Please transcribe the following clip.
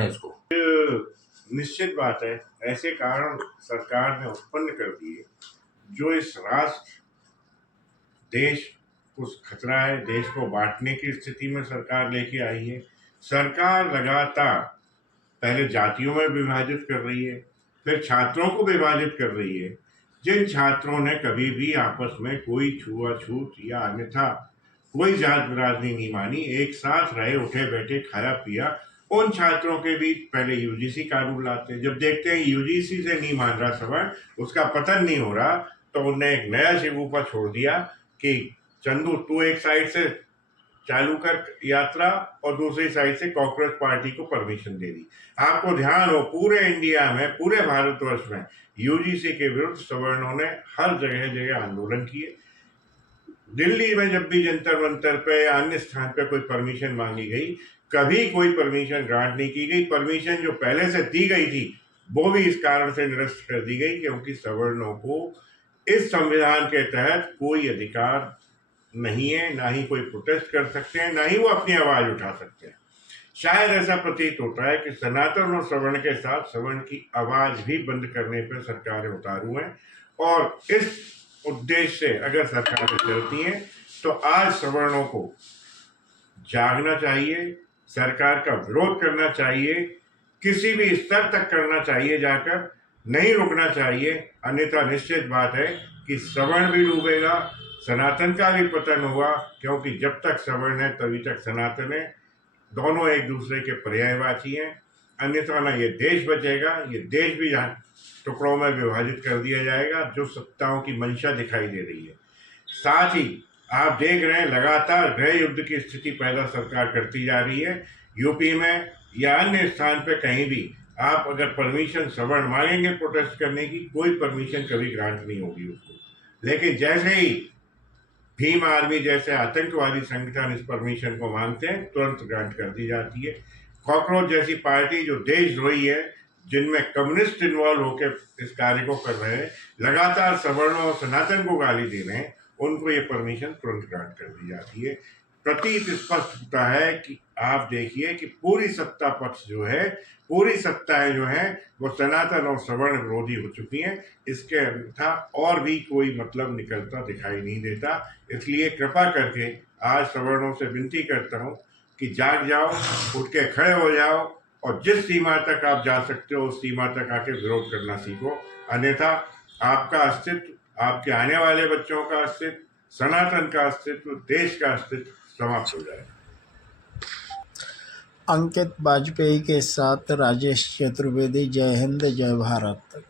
है इसको? निश्चित बात है, ऐसे कारण सरकार ने उत्पन्न कर दिए जो इस राष्ट्र देश को खतरा है, देश को बांटने की स्थिति में सरकार लेके आई है। सरकार लगातार पहले जातियों में विभाजित कर रही है, फिर छात्रों को विभाजित कर रही है। जिन छात्रों ने कभी भी आपस में कोई छुआछूत या अन्यथा कोई जात बिरादरी नहीं मानी, एक साथ रहे, उठे बैठे, खाया पिया, उन छात्रों के बीच पहले यूजीसी कानून लाते हैं। जब देखते हैं यूजीसी से नहीं मान रहा सवर्ण, उसका पतन नहीं हो रहा, तो उन्होंने एक नया शिगुफा छोड़ दिया कि चंदू तू एक साइड से चालू कर यात्रा और दूसरी साइड से कॉकरोच पार्टी को परमिशन दे दी। आपको ध्यान हो, पूरे इंडिया में, पूरे भारतवर्ष में यूजीसी के विरुद्ध सवर्णों ने हर जगह जगह आंदोलन किए। दिल्ली में जब भी जंतर मंतर पे या अन्य स्थान पे कोई परमिशन मांगी गई, कभी कोई परमिशन ग्रांट नहीं की गई। परमिशन जो पहले से दी गई थी वो भी इस कारण से निरस्त कर दी गई क्योंकि सवर्णों को इस संविधान के तहत कोई अधिकार नहीं है, ना ही कोई प्रोटेस्ट कर सकते हैं, ना ही वो अपनी आवाज उठा सकते हैं। शायद ऐसा प्रतीत होता है कि सनातन और सवर्ण के साथ सवर्ण की आवाज भी बंद करने पर सरकारें उतारू हैं, और इस उद्देश्य से अगर सरकारें चलती हैं तो आज सवर्णों को जागना चाहिए, सरकार का विरोध करना चाहिए, किसी भी स्तर तक करना चाहिए, जाकर नहीं रुकना चाहिए। अन्यथा निश्चित बात है कि सवर्ण भी डूबेगा, सनातन का भी पतन होगा, क्योंकि जब तक सवर्ण है तभी तक सनातन है। दोनों एक दूसरे के पर्यायवाची हैं। अन्यथा ना ये देश बचेगा, ये देश भी टुकड़ों में विभाजित कर दिया जाएगा, जो सत्ताओं की मंशा दिखाई दे रही है। साथ ही आप देख रहे हैं लगातार गृह युद्ध की स्थिति पैदा सरकार करती जा रही है। यूपी में या अन्य स्थान पे कहीं भी आप अगर परमिशन सवर्ण मांगेंगे प्रोटेस्ट करने की, कोई परमिशन कभी ग्रांट नहीं होगी उसको। लेकिन जैसे ही भीम आर्मी जैसे आतंकवादी संगठन इस परमिशन को मांगते हैं, तुरंत ग्रांट कर दी जाती है। कॉकरोच जैसी पार्टी जो देशद्रोही है, जिनमें कम्युनिस्ट इन्वॉल्व होकर इस कार्य को कर रहे हैं, लगातार सवर्णों और सनातन को गाली दे रहे हैं, उनको ये परमिशन तुरंत ग्रांट कर दी जाती है। प्रतीत स्पष्ट होता है कि आप देखिए कि पूरी सत्ता पक्ष जो है, पूरी सत्ताएं जो हैं वो सनातन और सवर्ण विरोधी हो चुकी हैं। इसके अन्यथा और भी कोई मतलब निकलता दिखाई नहीं देता। इसलिए कृपा करके आज सवर्णों से विनती करता हूँ कि जाग जाओ, उठ के खड़े हो जाओ, और जिस सीमा तक आप जा सकते हो उस सीमा तक आके विरोध करना सीखो। अन्यथा आपका अस्तित्व, आपके आने वाले बच्चों का अस्तित्व, सनातन का अस्तित्व, देश का अस्तित्व समाप्त हो जाएगा। अंकित वाजपेयी के साथ राजेश चतुर्वेदी। जय हिंद, जय भारत।